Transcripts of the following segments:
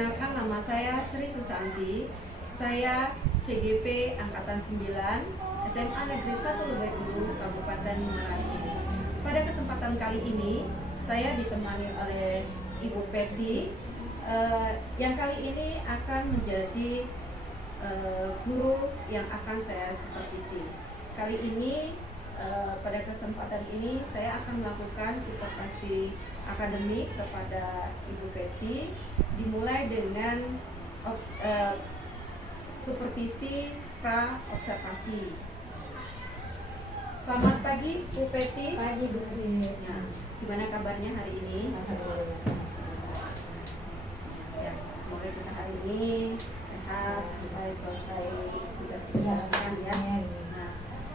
Perkenalkan, nama saya Sri Susanti. Saya CGP Angkatan 9, SMA Negeri 1 Lebak Bulus, Kabupaten Meranti. Pada kesempatan kali ini, saya ditemani oleh Ibu Peti, yang kali ini akan menjadi guru yang akan saya supervisi. Kali ini, pada kesempatan ini, saya akan melakukan supervisi akademik kepada Ibu Peti, dimulai dengan supervisi pra observasi. Selamat pagi Bu Peti. Pagi Bu Sri. Nah, gimana kabarnya hari ini? Ya, semoga kita hari ini sehat, kita selesai tugas pendidikan ya. Nah,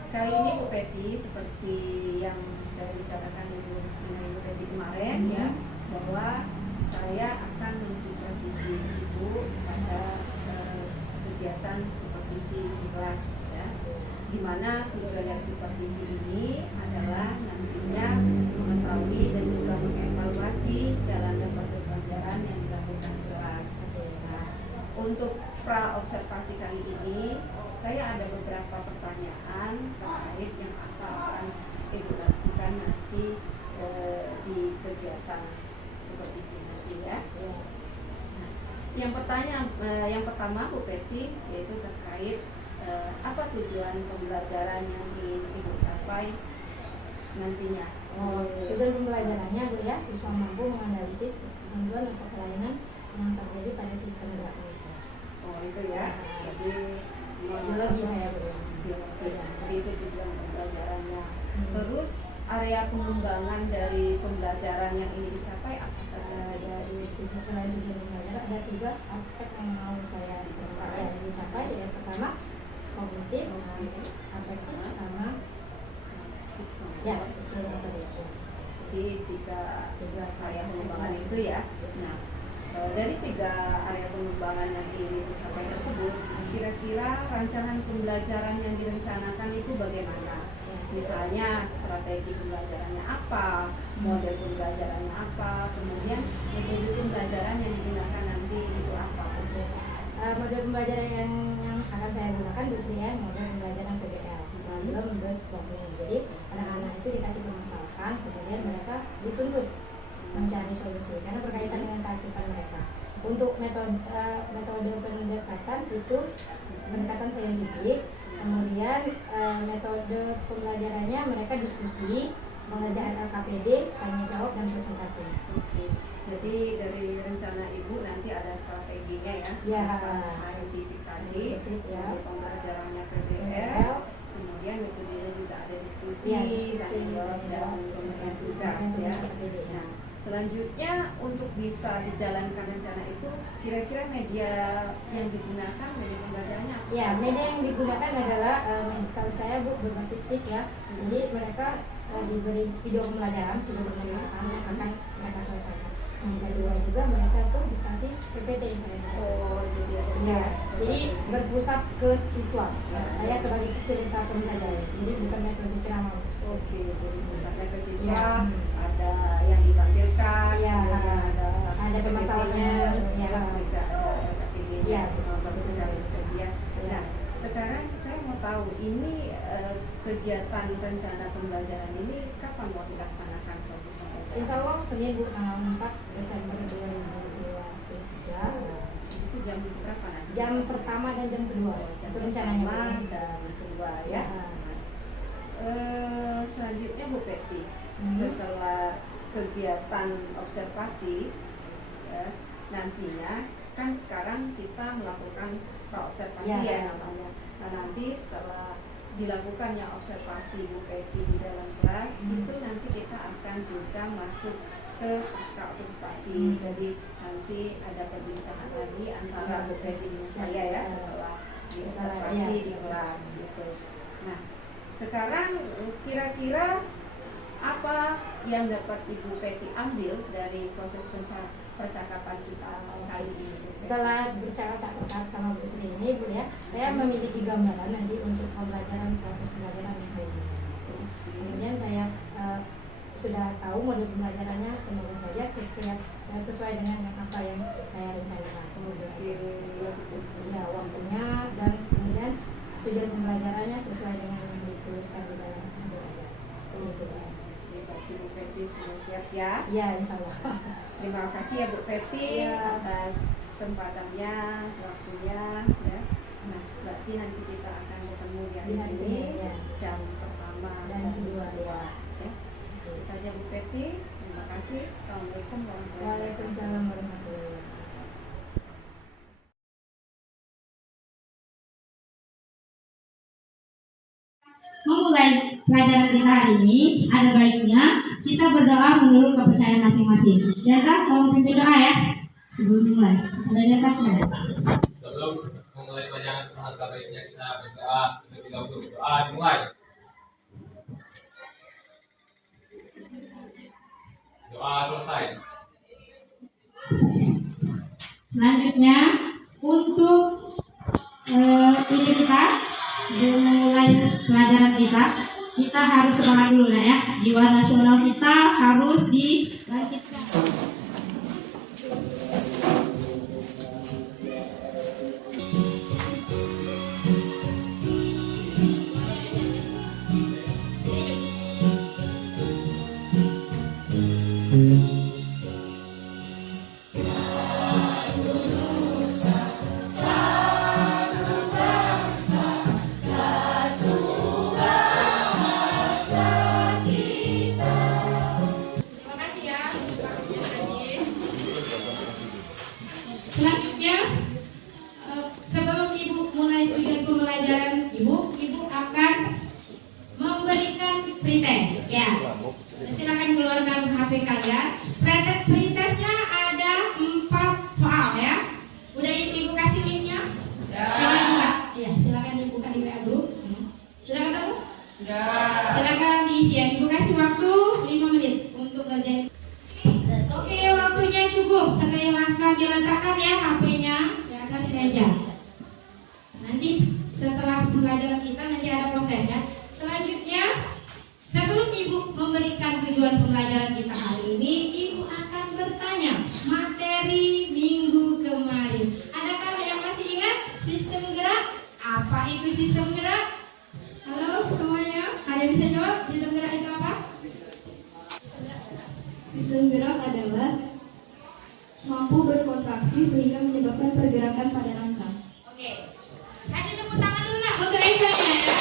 kali ini Bu Peti, seperti yang saya bicarakan dengan Ibu Peti kemarin ya, bahwa saya akan mensupervisi Ibu pada kegiatan supervisi di kelas ya. Dimana tujuan dari supervisi ini adalah nantinya mengetahui dan juga mengevaluasi jalan dan proses pelajaran yang dilakukan di kelas. Nah, untuk pra observasi kali ini saya ada beberapa pertanyaan terkait yang akan Ibu lakukan nanti di kegiatan supervisi nanti ya. Nah, yang pertama Bu Peti, yaitu terkait apa tujuan pembelajaran yang ingin Ibu capai nantinya. Tujuan pembelajarannya Bu ya, siswa mampu menganalisis ketentuan atau kelainan yang terjadi pada sistem gerak manusia. Oh itu ya. Jadi Biologi saya Bu. Biologi. Jadi itu tujuan pembelajarannya. Terus area pengembangan dari pembelajaran yang ingin dicapai apa saja? Dari selain tujuan pembelajaran ada 3 aspek yang mau saya dicapai. Yang pertama kognitif, afektif, sama ya Jadi 3 area pengembangan itu ya. Nah, dari 3 area pengembangan yang ingin dicapai tersebut, kira-kira rancangan pembelajaran yang direncanakan itu bagaimana? Misalnya strategi pembelajarannya apa, model pembelajarannya apa, kemudian metode pembelajaran yang digunakan nanti itu apa? Model pembelajaran yang akan saya gunakan biasanya model pembelajaran PBL, problem based learning. Jadi anak-anak itu dikasih permasalahan, kemudian mereka dituntut mencari solusi karena berkaitan dengan keaktifan mereka. Untuk metode pendekatan itu pendekatan saintifik, kemudian metode pembelajarannya mereka diskusi, mengerjakan LKPD, tanya jawab dan presentasi. Oke. Jadi dari rencana Ibu nanti ada strateginya ya, saintifik tadi, ya. Pembelajarannya PBL, kemudian metodenya juga ada diskusi, tanya jawab dan pemberian tugas ya. Nah, selanjutnya untuk bisa dijalankan rencana itu, kira-kira media yang digunakan, media pembelajarannya apa? Ya, media yang digunakan adalah kalau saya Bu berbasis TIK ya. Jadi mereka diberi video pembelajaran yang akan mereka selesaikan. Yang kedua juga mereka tuh dikasih PPT. Oh, jadi berpusat ke siswa. Saya sebagai fasilitator saja. Jadi bukan metode ceramah. Oke, jadi pusatnya ke siswa, ada yang ditampilkan, ada permasalahannya, terus juga ada LKPD-nya, bagus sekali dia. Nah, sekarang saya mau tahu ini kegiatan rencana pembelajaran ini kapan mau dilaksanakan proses pembelajaran? Insya Allah Senin tanggal 4 Desember 2023. Itu jam berapa nanti? Jam pertama dan jam kedua. Itu rencananya. Jam kedua ya. Selanjutnya Bu Peti, setelah kegiatan observasi ya, nantinya kan sekarang kita melakukan pra-observasi ya namanya. Nah, nanti setelah dilakukannya observasi Bu Peti di dalam kelas, itu nanti kita akan juga masuk ke pasca observasi. Jadi nanti ada perbincangan lagi antara Bu Peti dan saya ya setelah observasi di kelas gitu. Nah, sekarang kira-kira apa yang dapat Ibu Peti ambil dari proses percakapan kita kali ini? Setelah bercakap-cakap sama Bu Sri ini Bu ya, saya memiliki gambaran nanti untuk pembelajaran proses pembelajaran yang hari ini. Kemudian saya sudah tahu model pembelajarannya, semoga saja setiap sesuai dengan apa yang saya rencanakan. Ya, waktunya dan kemudian tujuan pembelajarannya sesuai dengan yang dituliskan di dalam pembelajaran. Berarti Bu Peti sudah siap ya? Ya, insya Allah. Terima kasih ya Bu Peti atas kesempatannya, waktunya ya. Nah, berarti nanti kita akan ketemu di sini ya. jam pertama Dan kedua ya. Itu saja Bu Peti. Terima kasih. Assalamualaikum warahmatullahi wabarakatuh. Waalaikumsalam warahmatullahi wabarakatuh. Memulai pelajaran kita hari ini, ada baiknya kita berdoa menurut kepercayaan masing-masing. Ya kan? Tolong pimpin doa ya. Sebelum mulai, ada di atasnya. Sebelum memulai pelajaran, alangkah baiknya kita berdoa terlebih dahulu. Doa dimulai. Doa selesai. Selanjutnya untuk ini kita sebelum memulai pelajaran kita harus semangat dulu ya. Jiwa nasional kita harus dibangkitkan. Selanjutnya, sebelum Ibu mulai tujuan pembelajaran Ibu akan memberikan pretest. Ya, silakan keluarkan HP kalian. Pretestnya ada 4 soal ya. Udah Ibu kasih linknya? Coba dibuka. Ya, silakan dibuka di WA dulu. Sudah ketemu? Sudah. Silakan diisi ya. Ibu kasih waktu 5 menit untuk ngerjain. Oke, waktunya cukup. Silahkan diletakkan ya HP-nya di atas meja. Nanti setelah pembelajaran kita nanti ada proses ya. Selanjutnya, sebelum Ibu memberikan tujuan pembelajaran kita hari ini, Ibu akan bertanya materi minggu kemarin. Adakah yang masih ingat sistem gerak? Apa itu sistem gerak? Halo semuanya, ada yang bisa jawab sistem gerak itu apa? Sistem gerak adalah mampu berkontraksi sehingga menyebabkan pergerakan pada rangka. Oke, kasih tepuk tangan dulu nak untuk Aisyah-nya ya.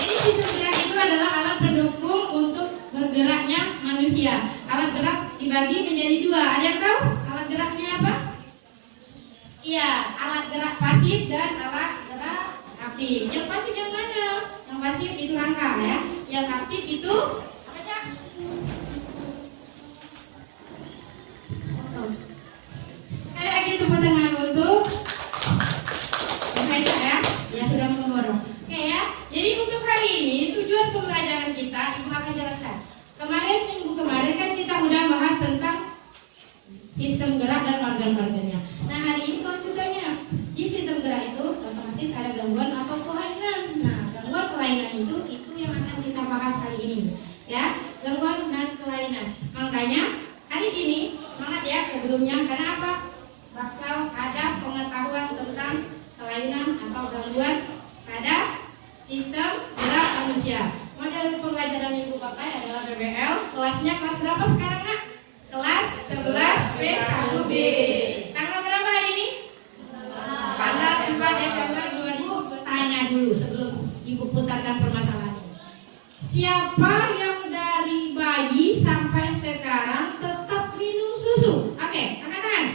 Jadi sistem gerak itu adalah alat pendukung untuk bergeraknya manusia. Alat gerak dibagi menjadi 2. Ada yang tahu alat geraknya apa? Iya, alat gerak pasif dan alat gerak aktif. Yang pasif yang mana? Yang pasif itu rangka ya. Yang aktif itu apa sih? Sekali lagi tepuk tangan untuk Aisyah ya, yang sudah mendorong. Oke ya, jadi untuk hari ini tujuan pembelajaran kita Ibu akan jelaskan. Minggu kemarin kan kita udah bahas tentang sistem gerak dan organ-organnya. Nah hari ini lanjutannya di sistem gerak itu otomatis ada gangguan atau kelainan. Nah gangguan kelainan itu yang akan kita bahas hari ini ya, gangguan dan kelainan. Makanya hari ini semangat ya sebelumnya, karena apa? Bakal ada pengetahuan tentang kelainan atau gangguan pada sistem gerak manusia. Model pembelajaran Ibu pakai adalah PBL. Kelasnya kelas berapa sekarang nak? Kelas 11 B1B. Tanggal berapa hari ini? Tanggal 4 Desember 2000. Tanya dulu sebelum Ibu putarkan permasalahan ini. Siapa yang dari bayi sampai sekarang tetap minum susu? Oke, angkat tangan.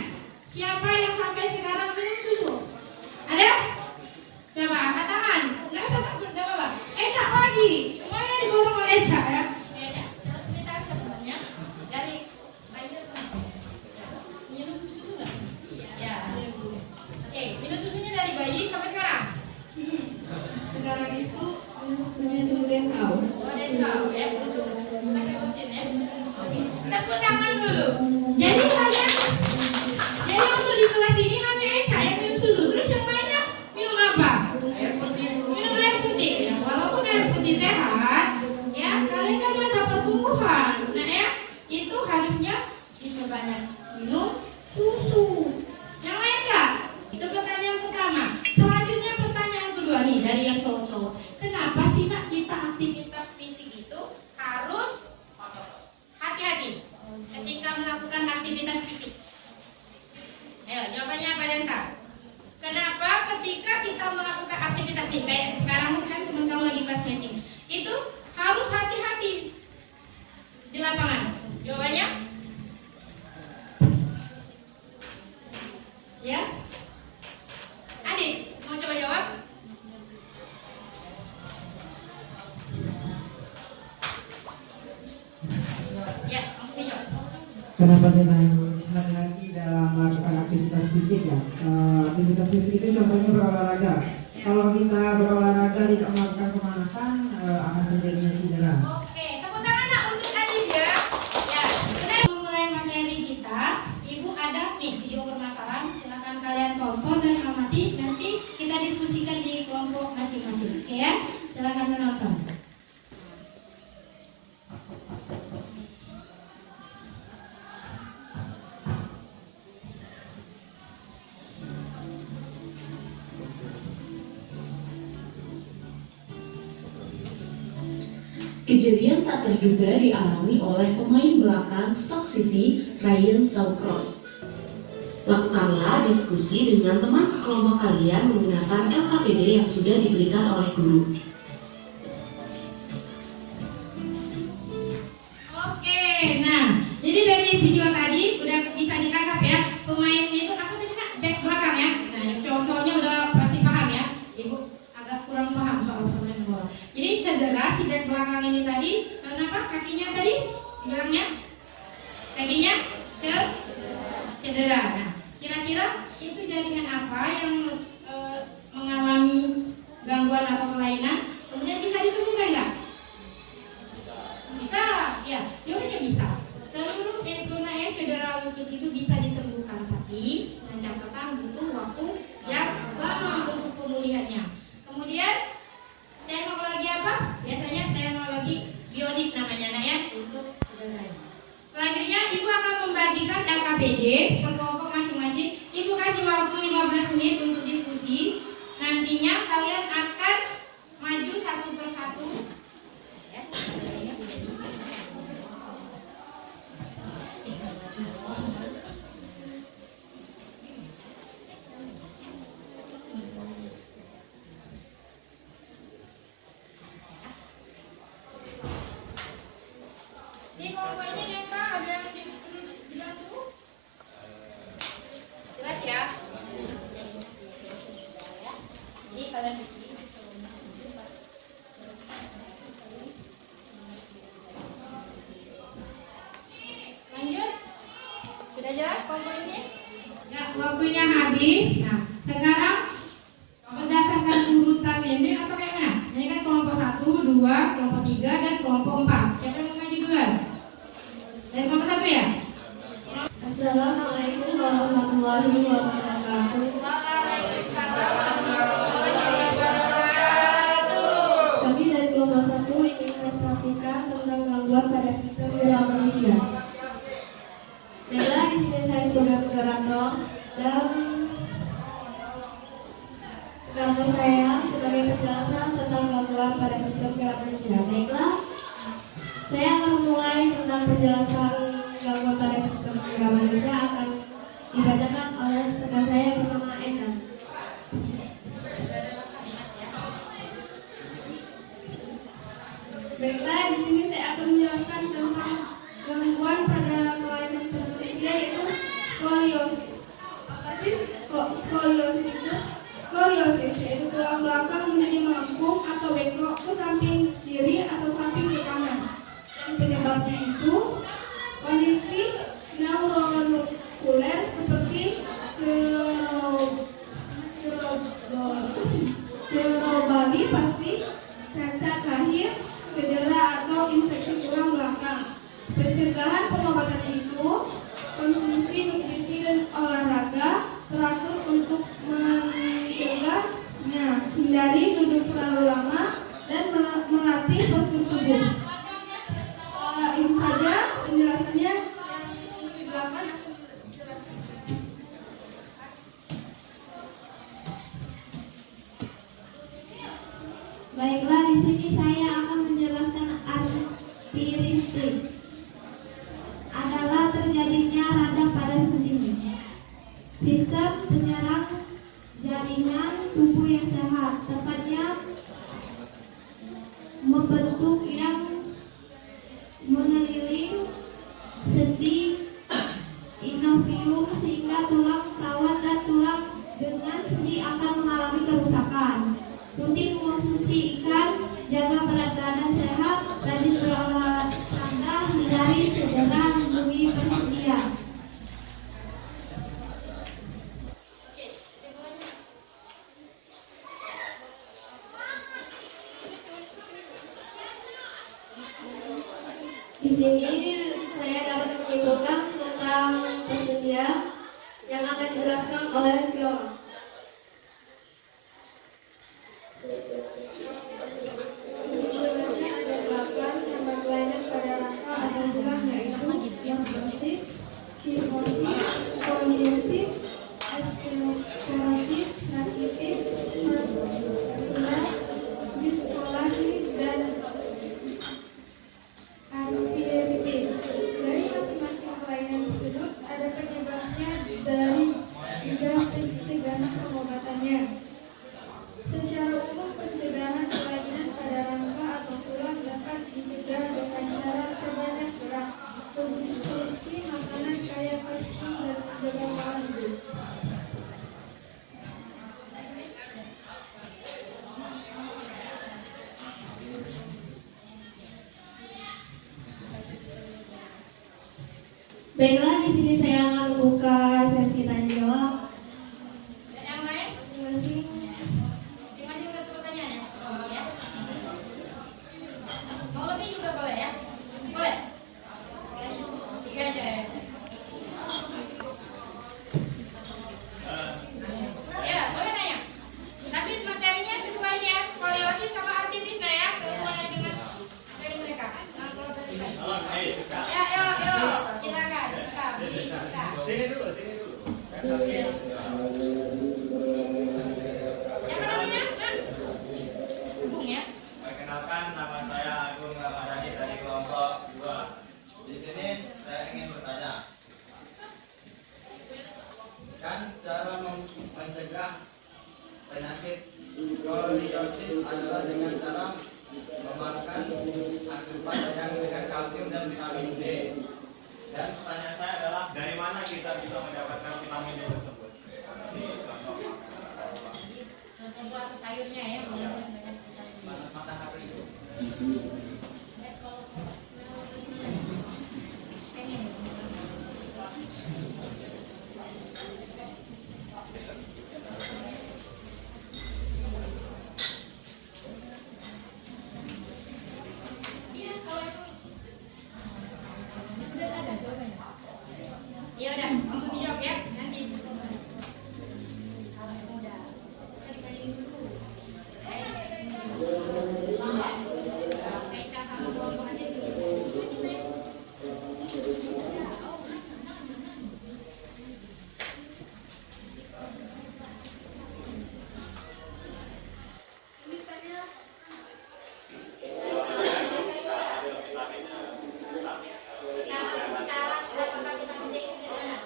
Siapa yang sampai sekarang minum susu? Ada? Coba angkat tangan. Enggak usah takut, enggak apa-apa. Ecak lagi. Semuanya diborong oleh Ecak ya. Ecak, cerita ketemuannya dari bayi minum susu enggak? Ya. Oke, minum susunya dari bayi sampai sekarang. Sekarang itu sudah tahun. Oh, dari kau ya, betul. Bukan rutin ya. Oke. kenapa dengan hati-hati dalam melakukan aktivitas fisik ya? Aktivitas fisik itu contohnya berolahraga. Kalau kita berolahraga tidak melakukan pemanasan akan terjadi cedera. Oke, tepuk tangan nak untuk Aditya. Ya, kita memulai materi kita. Ibu ada nih video bermasalah. Silakan kalian tonton dan amati. Nanti kita diskusikan di kelompok masing-masing. Oke ya? Silakan menonton. Kejadian tak terduga dialami oleh pemain belakang Stoke City, Ryan Shawcross. Lakukanlah diskusi dengan teman sekelompok kalian menggunakan LKPD yang sudah diberikan oleh guru. Oke, nah, jadi dari video tadi udah bisa ditangkap ya. Pemain itu apa tadi nak? Back belakang ya. Nah, yang cowok-cowoknya udah pasti paham ya. Ibu agak kurang paham soal pemain bola. Jadi cedera si back belakang ini tadi, kenapa kakinya tadi dibilangnya? Kakinya cedera. Nah, kira-kira itu jaringan apa yang mengalami gangguan atau kelainan? Kemudian bisa disembuhkan nggak? Bisa, ya, jawabannya bisa. Seluruh cedera lutut itu bisa disembuhkan, tapi dengan catatan butuh waktu yang lama untuk pemulihannya. Kemudian teknologi apa? Biasanya teknologi bionik namanya nak ya untuk cedera. Selanjutnya ibu akan membagikan LKPD per kelompok masing-masing. Ibu kasih waktu 15 menit untuk diskusi. Nantinya kalian akan maju satu persatu. Ya. Di kelompok ini Neta ada yang dibantu? Jelas ya? Jadi kalian di sini. Lanjut. Sudah jelas kelompok ini? Ya, waktunya habis. Nah, sekarang berdasarkan urutan ini atau kayak mana? Ini kan kelompok 1, 2, kelompok 3, dan kelompok 4. Siapa yang mau maju duluan? Dari kelompok 1 ya? Assalamualaikum warahmatullahi wabarakatuh. Kami dari kelompok 1 ingin menjelaskan tentang gangguan pada sistem gerak manusia. Baiklah, di sini saya sebagai moderator dan gangguan saya sebagai penjelasan tentang gangguan pada sistem gerak manusia. Baiklah, saya akan memulai tentang penjelasan gangguan pada sistem gerak manusia akan dibacakan oleh rekan saya yang bernama Enda. Baiklah, di sini saya akan menjelaskan tentang gangguan pada kelainan manusia yaitu skoliosis. Apa sih skoliosis itu? Skoliosis yaitu tulang belakang menjadi melengkung atau bengkok ke samping kiri atau samping ke kanan. Dan penyebabnya itu kondisi neuromuskuler seperti cerobali pasti, cacat lahir, cedera atau infeksi tulang belakang. Pencegahan pengobatan itu konsumsi nutrisi dan olahraga teratur untuk mencegahnya, hindari duduk terlalu lama dan melatih postur tubuh. Ini saja penjelasannya. Yang di belakang aku jelaskan. Baiklah, di sini saya akan menjelaskan arteritis adalah terjadinya radang pada sendi. Sistem penyerang jaringan tubuh yang sehat, tepatnya membentuk yang mengeliling sendi inovium sehingga tulang perawat dan tulang dengan sendi akan mengalami kerusakan. Rutin mengonsumsi ikan, jaga berat badan sehat, rajin berolahraga, hindari cedera, lindungi persediaan. Di sini saya dapat menyimpulkan tentang tersedia yang akan dijelaskan oleh Fiona. Secara umum, pencegahan kelainan pada rangka atau tulang dapat dicegah dengan cara terbanyak gerak, konsumsi makanan kaya kalsium dan menjaga pola hidup. Baiklah, di sini saya akan membuka sesi tanya jawab. Yang lain? Masing-masing satu pertanyaan ya? Mau lebih juga boleh ya? Boleh? 3 aja ya? Ya, boleh nanya. Tapi materinya sesuai ya, skoliosis sama artritis ya, sesuai dengan dari mereka. Nah, kalau dari saya. Ya, yuk, silakan. Sini dulu. Siapa namanya? Hubung ya. Perkenalkan, nama saya Agung Ramadhani dari kelompok 2. Di sini saya ingin bertanya, kan cara mencegah penyakit skoliosis adalah dengan cara memakan asupan yang dengan kalsium dan vitamin D. Dan pertanyaan saya adalah, dari mana kita bisa mendapatkan vitamin D tersebut? Buah sayurnya ya, banyak Panas matahari itu. Iya, kalau itu sudah ada jawabannya. Ya udah, langsung dijawab ya. Nanti. Udah. Tadi bandingin dulu. Meca sama kelompok aja dulu. Cara mendapatkan vitamin D itu gimana?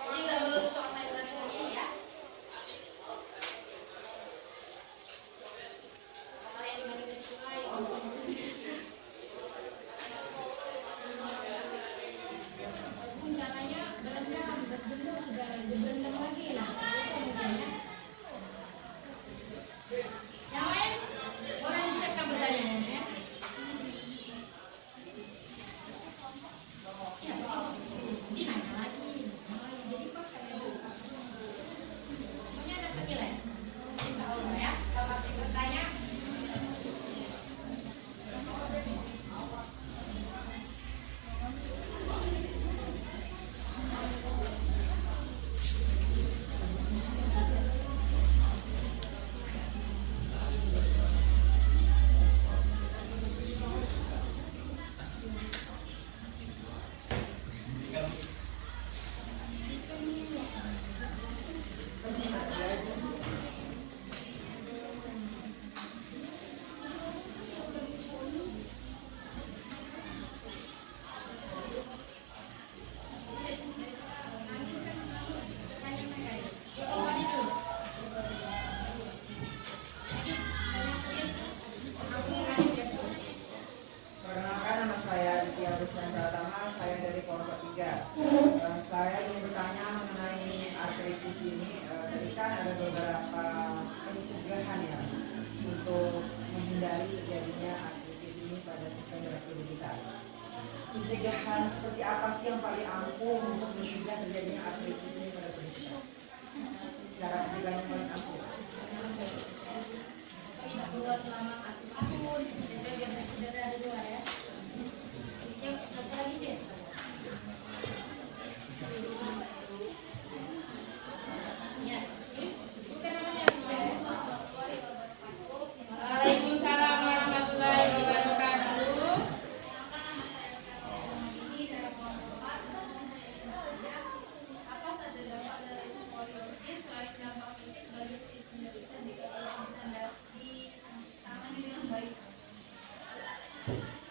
Jadi nggak melulu soal sayuran aja ya. Kalau yang dibandingkan itu lain. Caranya berendam, berendam lagi. Nah, yang lain boleh disiapkan pertanyaannya ya. Ya, ini nanya lagi. Jadi kok saya lupa. Pokoknya ada penilaian. Insya Allah ya. Kalau masih bertanya, Perkenalkan, nama saya Aditya Rusdan Pratama, saya dari kelompok 3. Saya ingin bertanya mengenai artritis ini. Tadi kan ada beberapa pencegahan ya untuk menghindari terjadinya artritis ini pada sistem gerak tubuh kita. Pencegahan seperti apa sih yang paling ampuh untuk mencegah terjadinya artritis ini pada tubuh kita? Cara pencegahan yang paling ampuh. kita keluar selama 1 tahun. Jadi biar cedera ada 2 ya. Yang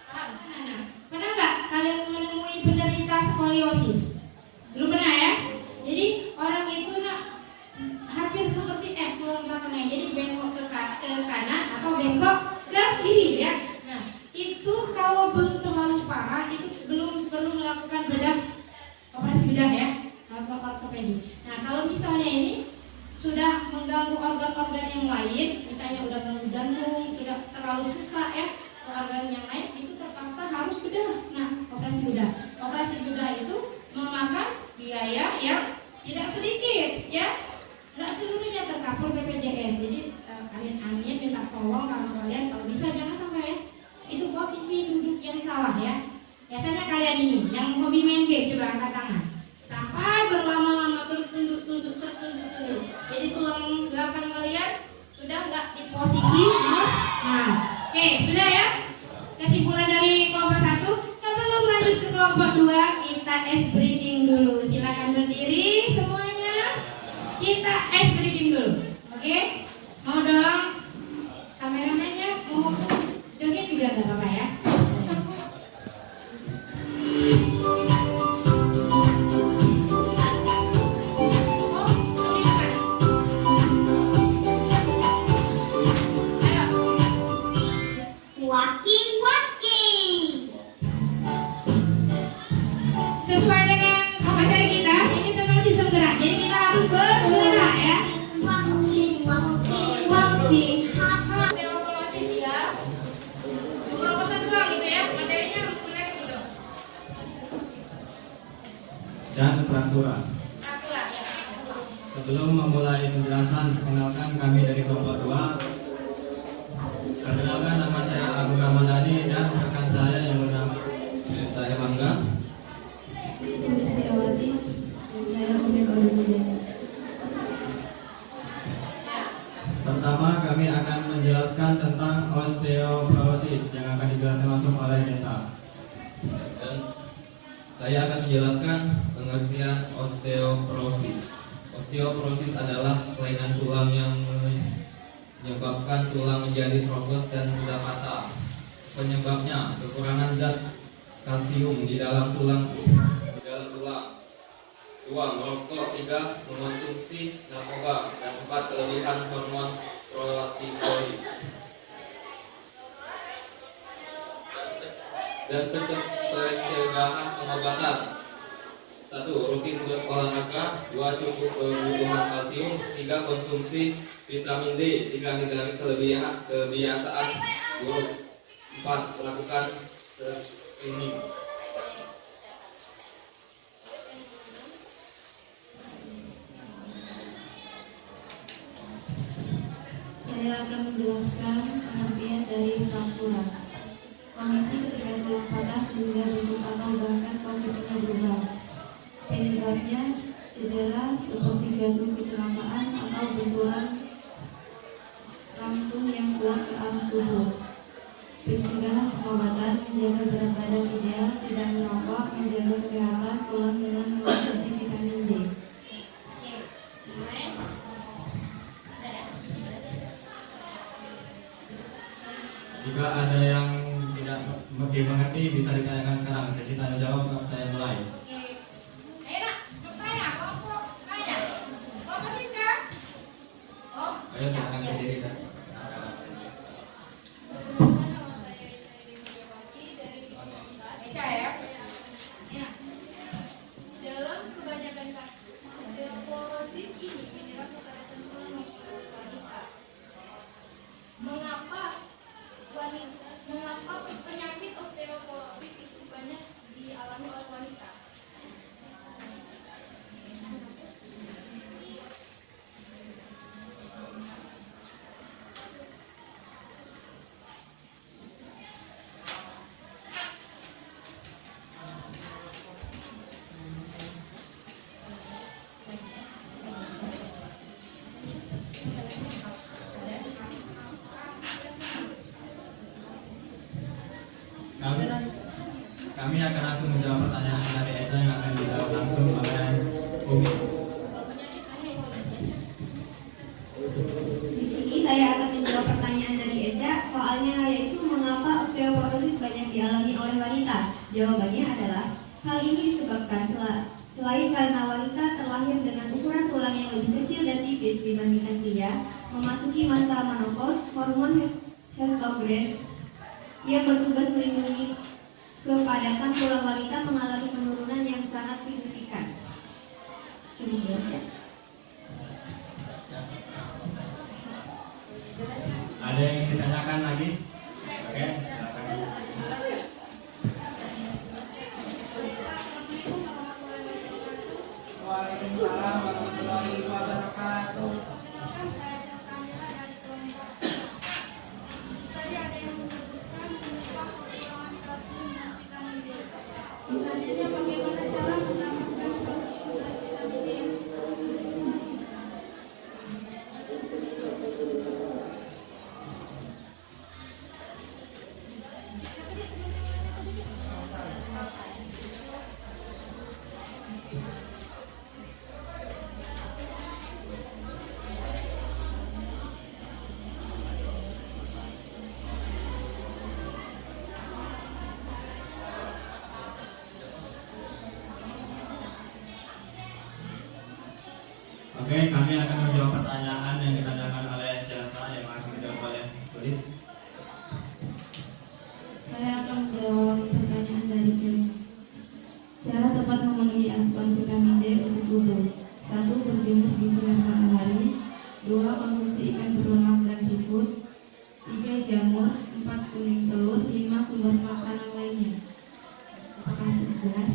Nah, pernah nggak kalian menemui penderita skoliosis? Belum pernah ya? Jadi orang itu hampir seperti S tulang belakangnya, jadi bengkok ke kanan atau bengkok ke kiri ya. Nah, itu kalau belum terlalu parah, itu belum perlu melakukan operasi bedah ya, atau ortopedi. Nah, kalau misalnya ini sudah mengganggu organ-organ yang lain, misalnya udah ganggu jantung, sudah terlalu sesak ya ke organ yang lain, itu terpaksa harus bedah. Nah, operasi bedah. Operasi bedah itu memakan biaya yang tidak sedikit ya. Nggak seluruhnya tercover BPJS. Jadi kalian minta tolong kalau kalian kalau bisa jangan sampai ya. Itu posisi duduk yang salah ya. Biasanya kalian ini yang hobi main game coba angkat tangan. Sampai berlama-lama tertunduk. Jadi tulang belakang kalian sudah nggak di posisi normal. Oke, sudah ya. Kesimpulan dari kelompok 1. Sebelum lanjut ke kelompok 2, kita ice breathing dulu. Silakan berdiri semuanya. Kita ice breathing dulu. Oke? Mau dong? Kameramennya mau joget juga gak apa-apa ya? Sesuai dengan materi kita, ini tentang sistem gerak. Jadi kita harus bergerak ya. Walking. Osteoporosis ya. Proposal doang gitu ya. Materinya menarik gitu. Dan fraktura. Fraktura ya. Sebelum memulai penjelasan, perkenalkan kami dari kelompok 2. Perkenalkan, nama saya Agung Ramadhani dan rekan saya yang bernama Saya Mangga. Pertama, kami akan menjelaskan tentang osteoporosis yang akan dijelaskan langsung oleh Neta. Dan saya akan menjelaskan pengertian osteoporosis. Osteoporosis adalah kelainan tulang yang menyebabkan tulang menjadi tropos dan mudah patah. Penyebabnya kekurangan zat kalsium di dalam tulang. 2. Merokok. 3. Mengonsumsi narkoba. Dan 4. Kelebihan hormon kortikoid. Dan pencegahan pengobatan. 1. Rutin berolahraga. 2. Cukup kebutuhan kalsium. 3. Konsumsi vitamin D. 3. Hindari kebiasaan buruk. 4. Lakukan screening. Saya akan menjelaskan pengertian dari fraktura. Kondisi ketika tulang patah sehingga bentuk atau bahkan posisinya berubah. Penyebabnya cedera seperti jatuh kecelakaan atau benturan langsung yang kuat ke arah tubuh. Pencegahan pengobatan, menjaga berat badan ideal, tidak merokok, menjaga kesehatan, pulang dengan mengonsumsi vitamin D. Jika ada yang tidak mengerti, bisa ditanyakan sekarang. Sesi tanya jawab, saya mulai. Ayo nak, bertanya. Kelompok tanya. Kelompok Sinta. Oh, Ayo silakan berdiri. Eca ya. Dalam kebanyakan kasus, osteoporosis ini menyerang kekerasan tulang wanita. Mengapa penyakit osteoporosis itu banyak dialami oleh wanita? Kami akan langsung menjawab pertanyaan dari Eta yang akan dijawab langsung oleh Umi. Di sini saya akan menjawab pertanyaan dari Eca, soalnya yaitu mengapa osteoporosis banyak dialami Jawabannya adalah hal ini disebabkan selain karena wanita terlahir dengan ukuran tulang yang lebih kecil dan tipis dibandingkan pria, memasuki masa menopause, hormon estrogen yang bertugas melindungi kepadatan tulang wanita mengalami penurunan yang sangat signifikan. Ini jelas ya? Ada yang ditanyakan lagi? Oke, silakan. Waalaikumsalam warahmatullahi wabarakatuh. Selanjutnya bagaimana cara mendapatkan Oke, kami akan menjawab pertanyaan yang ditanyakan oleh Celsa yang akan dijawab oleh Tulis. Saya akan menjawab pertanyaan dari Chelsea. Cara tepat memenuhi asupan vitamin D untuk tubuh: 1. Berjemur di sinar matahari. 2. Konsumsi ikan berlemak dan seafood. 3. Jamur. 4. Kuning telur. 5. Sumber makanan lainnya. Apakah itu benar?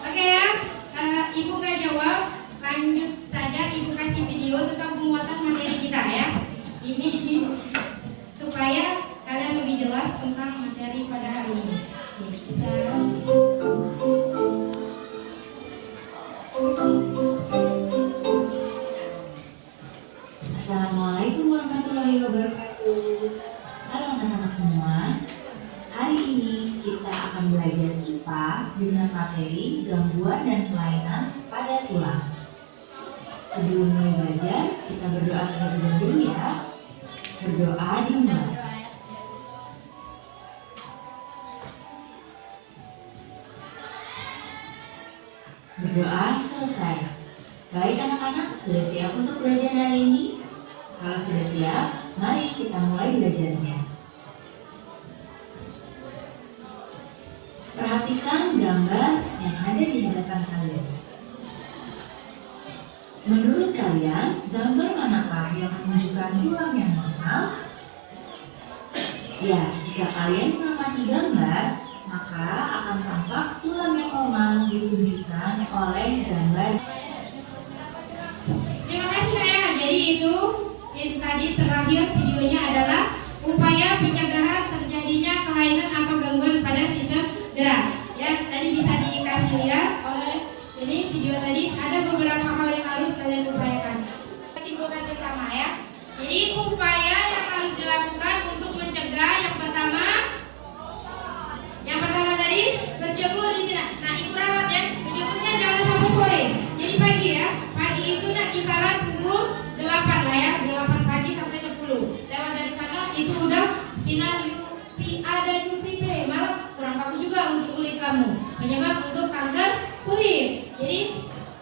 Oke ya, Ibu gak jawab, lanjut saja Ibu kasih video tentang penguatan materi kita ya. Ini supaya kalian lebih jelas tentang materi pada hari ini. Oke, bisa. Assalamualaikum warahmatullahi wabarakatuh. Halo anak-anak semua. Hari ini kita akan belajar IPA dengan materi gangguan dan kelainan pada tulang. Sebelum mulai belajar, kita berdoa terlebih dahulu ya. Berdoa dimulai. Berdoa selesai. Baik anak-anak, sudah siap untuk belajar hari ini? Kalau sudah siap, mari kita mulai belajarnya. Perhatikan gambar yang ada di hadapan kalian. Menurut kalian, gambar manakah yang menunjukkan tulang yang normal? Ya, jika kalian mengamati gambar, maka akan tampak tulang yang normal ditunjukkan oleh gambar. Terima kasih Ayah. Jadi itu tadi terakhir videonya adalah upaya pencegahan terjadinya kelainan atau gangguan pada sistem gerak. Ya, tadi bisa dikasih lihat oleh ini video tadi ada beberapa hal yang harus kalian upayakan. Kita simpulkan bersama ya. Jadi upaya yang harus dilakukan untuk mencegah yang pertama tadi berjemur di sini. Nah, Ibu rawat ya. Berjemurnya jangan sampai sore. Jadi pagi ya. Pagi itu kisaran pukul 8 lah ya. 8 pagi sampai 10. Lewat dari sana itu udah sinar UVA dan UVB. Malah kurang bagus juga untuk kulit kamu. Penyebab untuk kanker kulit. Jadi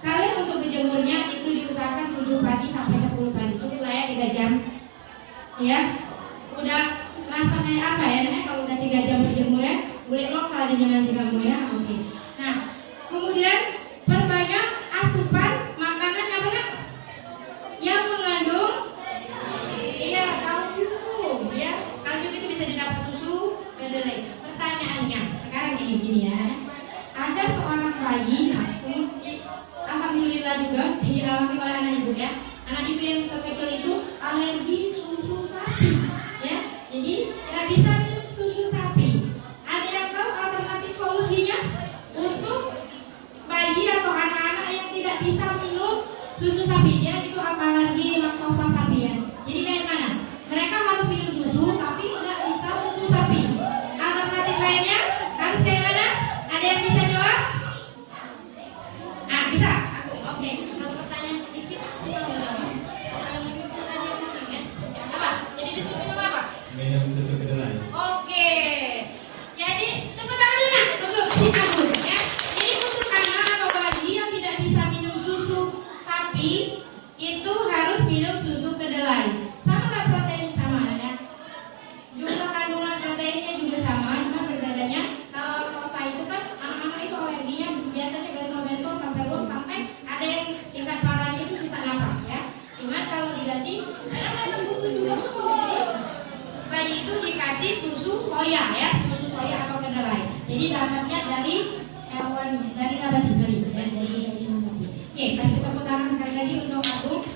kalian untuk berjemurnya itu diusahakan 7 pagi sampai 10 pagi. Cukup lah ya 3 jam. Ya. Udah rasa kayak apa ya? Kalau udah 3 jam berjemur ya. Kulit lokal di jangan kamu ya. Oke. Nah, kemudian perbanyak asupan makanan apa nak? Yang mengandung kalsium ya. Kalsium itu bisa didapat susu, kedelai. Pertanyaannya sekarang gini ya. Ada seorang bayi, nah, alhamdulillah juga dialami oleh anak ibu ya. Anak ibu yang terkecil itu alergi susu sapi ya. Jadi nggak bisa minum susu sapi. Ada yang tahu alternatif solusinya? harus minum susu kedelai. Sama nggak protein? Sama ya. Jumlah kandungan proteinnya juga sama, cuma bedanya kalau laktosa itu kan anak-anak itu alerginya biasanya bentol-bentol sampai luka, sampai ada yang tingkat parahnya itu sesak napas ya. Cuman kalau diganti, karena mereka butuh juga susu, jadi bayi itu dikasih susu soya ya, susu soya atau kedelai. Jadi dapatnya dari hewan, dari nabati, sorry, ya, dari nabati. Oke, kasih tepuk tangan sekali lagi untuk aku.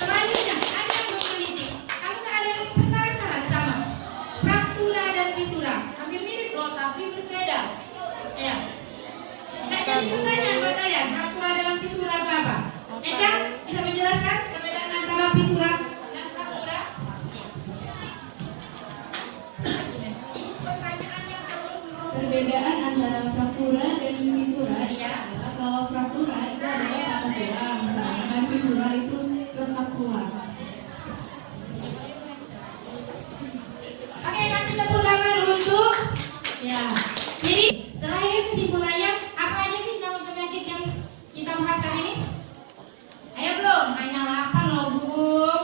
Selanjutnya ada yang meneliti. Kamu nggak ada yang pertama sekarang sama. Fraktura dan fisura hampir mirip loh, tapi berbeda. Ya. Nggak jadi pertanyaan buat kalian. Fraktura dengan fisura itu apa? Eca bisa menjelaskan perbedaan antara fisura dan fraktura? Perbedaan antara fraktura dan fisura adalah kalau fraktura itu adalah patah tulang, sedangkan fisura itu retak tulang. Oke, kasih tepuk tangan untuk ya. Jadi terakhir kesimpulannya apa aja sih nama penyakit yang kita bahas kali ini? Ayo belum? Hanya 8 loh belum.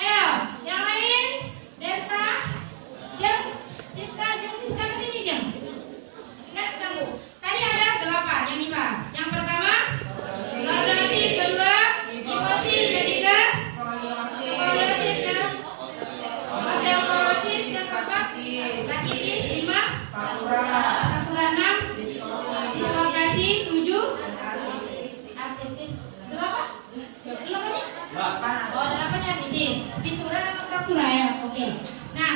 Ayo, yang lain? Delta, Jeng, Siska kesini Jeng. Enggak ketemu. Tadi ada 8 yang dibahas. Yang pertama, lordosis, kedua, hiposis, ketiga, skoliosis, osteoporosis, yang keempat, rakitis, 5, fraktura 6, dislokasi 7, artritis 8? Oh, 8 artritis. Fisura sama fraktura ya. Oke. Nah,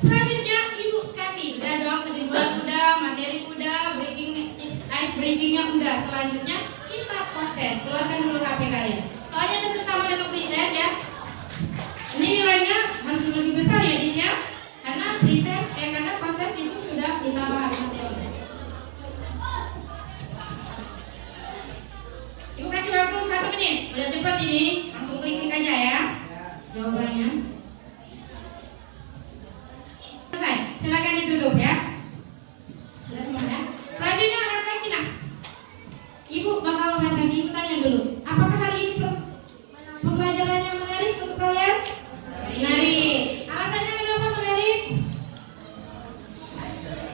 selanjutnya Ibu kasih udah dong kesimpulan udah, materi udah, ice breakingnya udah. Selanjutnya kita proses. Keluarkan dulu HP kalian. Soalnya tetap sama dengan pretest ya. Ini nilainya harus lebih besar ya Dinnya, karena pretest karena proses itu sudah ditambah materinya. Ibu kasih waktu 1 menit. Udah cepat ini, langsung klik aja ya jawabannya. Selesai. Silakan ditutup ya. Sudah semua ya. Selanjutnya refleksi nah. Ibu bakal refleksi, ibu tanya dulu. Apakah hari ini pembelajaran yang menarik untuk kalian? Menarik. Alasannya kenapa menarik?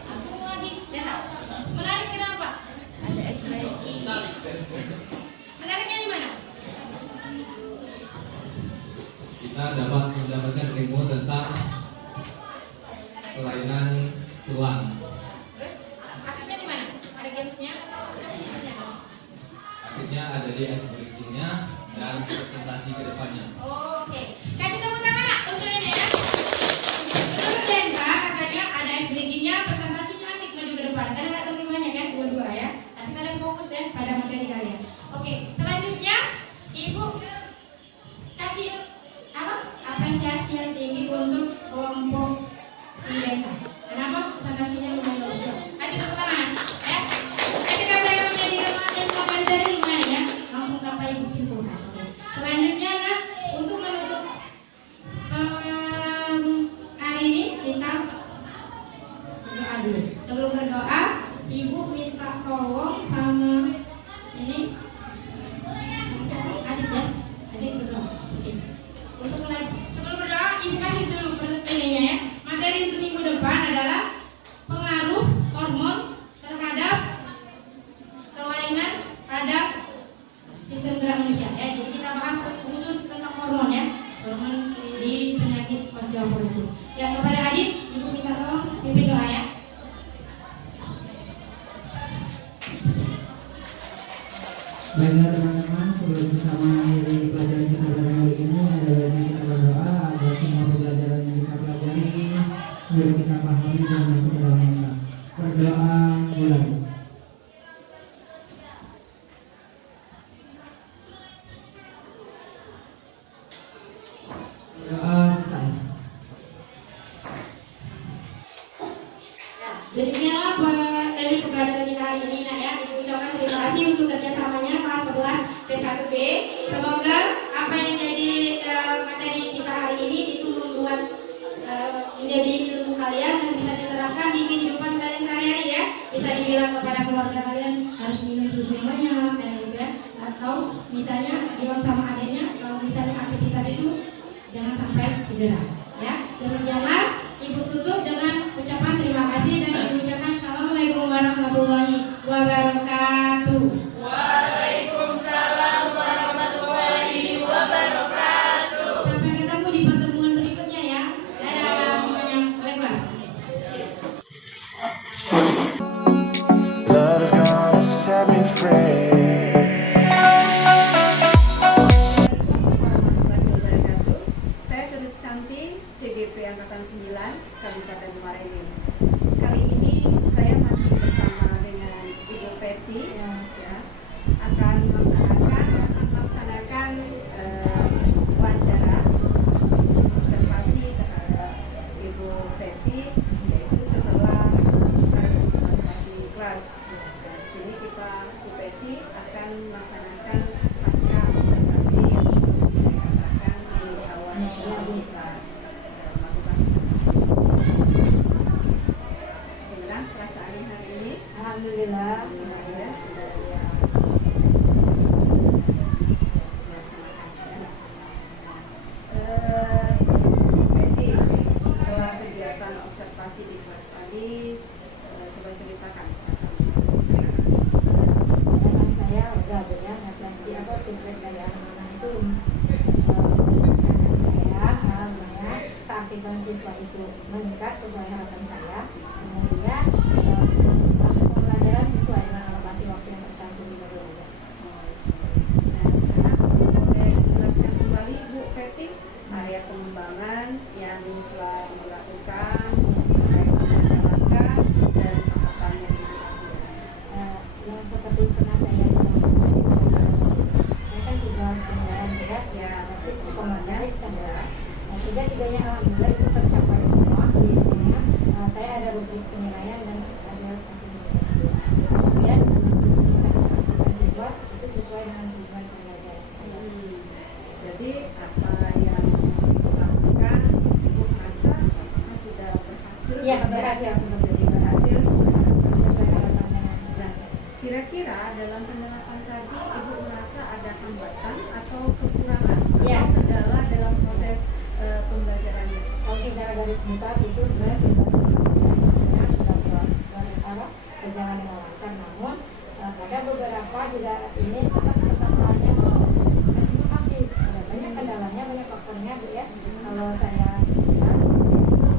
Aku mau lagi data. Menarik kenapa? Ada explain. Menariknya di mana? Kita dapat mendapatkan ilmu tentang kelainan tulang. Terus asiknya di mana? Ada gamesnya? Akhirnya ada di ice breakingnya dan presentasi ke depannya. Oke. Kasih tepuk tangan nak untuk ini ya. Menurut Denta katanya ada ice breakingnya, presentasinya asik maju ke depan. Dan nggak terlalu banyak ya, 2 ya. Tapi kalian fokus ya pada materi kalian. Oke. Selanjutnya Ibu kasih apa? Apresiasi yang tinggi untuk kelompok si Denta. Kenapa? Presentasinya lumayan bagus. Kasih tepuk tangan ya. Ketika mereka menjadikan materi sampai dari lumayan ya. Langsung sampai kesimpulan. Oke. Selanjutnya nah, untuk menutup hari ini kita berdoa dulu. Sebelum berdoa, Ibu minta tolong sama ini adik ya, adik berdoa. Oke. Untuk mulai sebelum berdoa, Ibu kasih dulu ininya ya. Materi untuk minggu depan adalah pengaruh hormon terhadap kelainan pada sistem gerak manusia ya. Jadi kita bahas khusus tentang hormon ya, hormon di penyakit osteoporosis. Yang kepada adik, Ibu minta tolong pimpin doa ya. Baiklah teman-teman, sebelum kita mengakhiri pelajaran kita pada hari ini, ada baiknya kita berdoa agar semua pelajaran yang kita pelajari sudah kita pahami dan masuk ke dalam kita. Berdoa mulai. Doa selesai. Demikianlah dari pembelajaran kita hari ini nak ya. Ibu ucapkan terima kasih untuk kerjasamanya kelas 11 P1B. Semoga apa yang jadi materi kita hari ini itu membuat menjadi ilmu kalian dan bisa diterapkan di kehidupan kalian sehari-hari ya. Bisa dibilang kepada keluarga kalian harus minum susu yang banyak kayak gitu ya. Atau misalnya bilang sama adiknya kalau misalnya aktivitas itu cedera. Ya, demikianlah Ibu tutup dengan ucapan terima kasih dan mengucapkan Assalamualaikum warahmatullahi wabarakatuh. Waalaikumsalam warahmatullahi wabarakatuh. Sampai ketemu di pertemuan berikutnya ya. Dadah semuanya. Lebar. Love is gonna set me free. Warahmatullahi wabarakatuh. Saya Sudut Santi, CGP Angkatan 9, Kabupaten Muara Enim. Kali ini saya masih bersama dengan Ibu Peti, ya, akan melaksanakan wawancara observasi terhadap Ibu Peti, yaitu setelah observasi kelas. Di sini kita Bu Peti akan melaksanakan pasca observasi yang saya katakan di awal sebelum kita melakukan observasi. Gimana perasaannya hari ini? Alhamdulillah. Alhamdulillah ya, sudah ya dilaksanakan ya. Peti, setelah kegiatan observasi di kelas tadi, coba ceritakan perasaannya sekarang. Perasaan saya udah ya refleksi apa feedback dari anak-anak itu saya alhamdulillah keaktifan siswa itu meningkat sesuai harapan saya. Kemudian masuk pembelajaran sesuai dengan alokasi waktu yang tercantum di bawah. Nah, sekarang boleh jelaskan kembali Bu Peti area pengembangan yang telah dilakukan, terkait dengan langkah dan tahapan yang dilakukan. Yang seperti pernah saya bilang, saya kan juga penilaian berat ya, tapi psikologi saya. Tiga-tiganya alhamdulillah itu tercapai semua. Di intinya saya ada rubrik penilaian dan hasil tersebut. Kemudian menentukan siswa itu sesuai dengan tujuan pembelajaran saya. Jadi apa yang dilakukan Ibu merasa sudah berhasil? Iya, berhasil. Jadi berhasil Sesuai harapan saya. Nah, kira-kira dalam penerapan tadi Ibu merasa ada hambatan atau kekurangan Iya. atau kendala dalam proses pembelajaran? Kalau secara garis besar itu sebenarnya sudah berjalan dengan lancar, namun ada beberapa tidak ini tetap pesertanya masih belum aktif. Ada banyak kendalanya, banyak faktornya Bu ya. Kalau saya lihat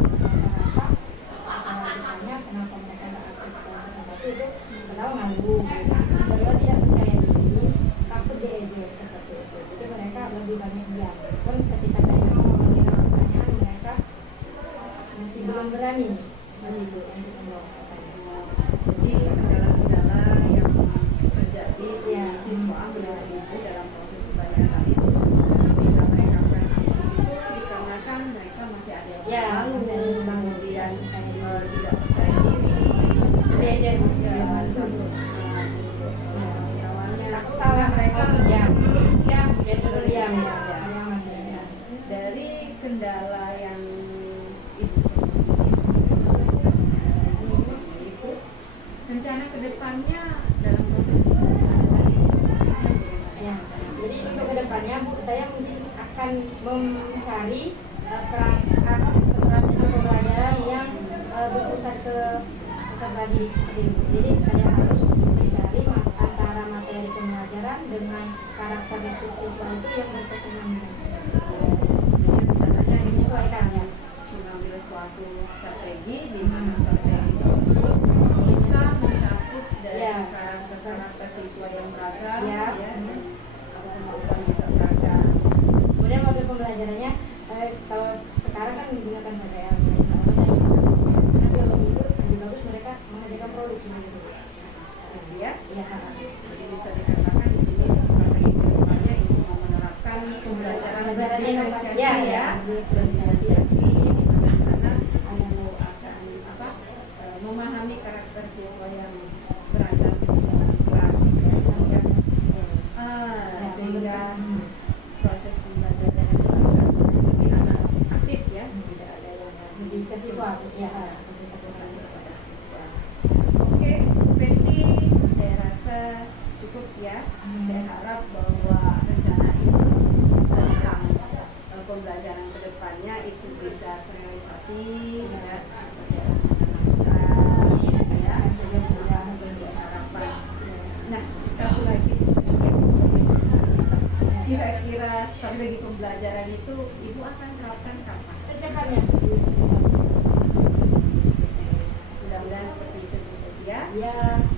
rata-rata ditanya kenapa mereka tidak aktif dalam presentasi itu padahal malu, beliau tidak percaya diri, takut diejek seperti itu. Jadi mereka lebih banyak diam. Pun ketika saya memberikan pertanyaan mereka masih belum berani seperti itu untuk menjawab pertanyaan. Jadi kendala-kendala yang terjadi di Iya. siswa menurut Ibu dalam proses pembelajaran tadi itu sehingga mereka kurang aktif itu dikarenakan mereka masih ada yang Ya, malu, masih ada yang malu. kemudian tidak percaya diri, Diejek. takut lawannya, Salah mereka diam. yang Jadi diam ya. dari kendala yang Ibu itu rencana kedepannya dalam proses pembelajaran tadi Ya. Jadi untuk kedepannya Bu, saya mungkin akan mencari setelah itu pembelajaran yang berpusat ke peserta didik seperti itu. Jadi saya harus mencari antara materi pembelajaran dengan karakteristik siswa itu yang berkesinambungan. Jadi rencananya ini Menyesuaikan ya. mengambil suatu strategi di mana strategi tersebut bisa mencakup dari Ya. karakter siswa yang beragam, Ya. dan kemampuan juga beragam. Kemudian model pembelajarannya kalau sekarang kan menggunakan PDL. Sama saya karena biologi itu lebih bagus mereka mengerjakan produksi gitu. Ya, Iya. jadi bisa dikatakan di sini strategi kedepannya Ibu mau menerapkan pembelajaran berdiferensiasi Ya, ya, diferensiasi. di mana di sana Ibu akan memahami karakter siswa yang beragam di dalam kelas ya, sehingga proses pembelajaran itu akan lebih aktif ya, tidak ada yang Lebih ke siswa. Ya. fokusasi kepada siswa. Oke, Peti, saya rasa cukup ya. Saya harap bahwa rencana Ibu tentang pembelajaran ke depannya harapannya itu bisa terrealisasi dengan sesuai harapan. Nah, satu lagi kira-kira strategi pembelajaran itu Ibu akan terapkan kapan? Secepatnya. Mudah-mudahan seperti itu ya. Ya.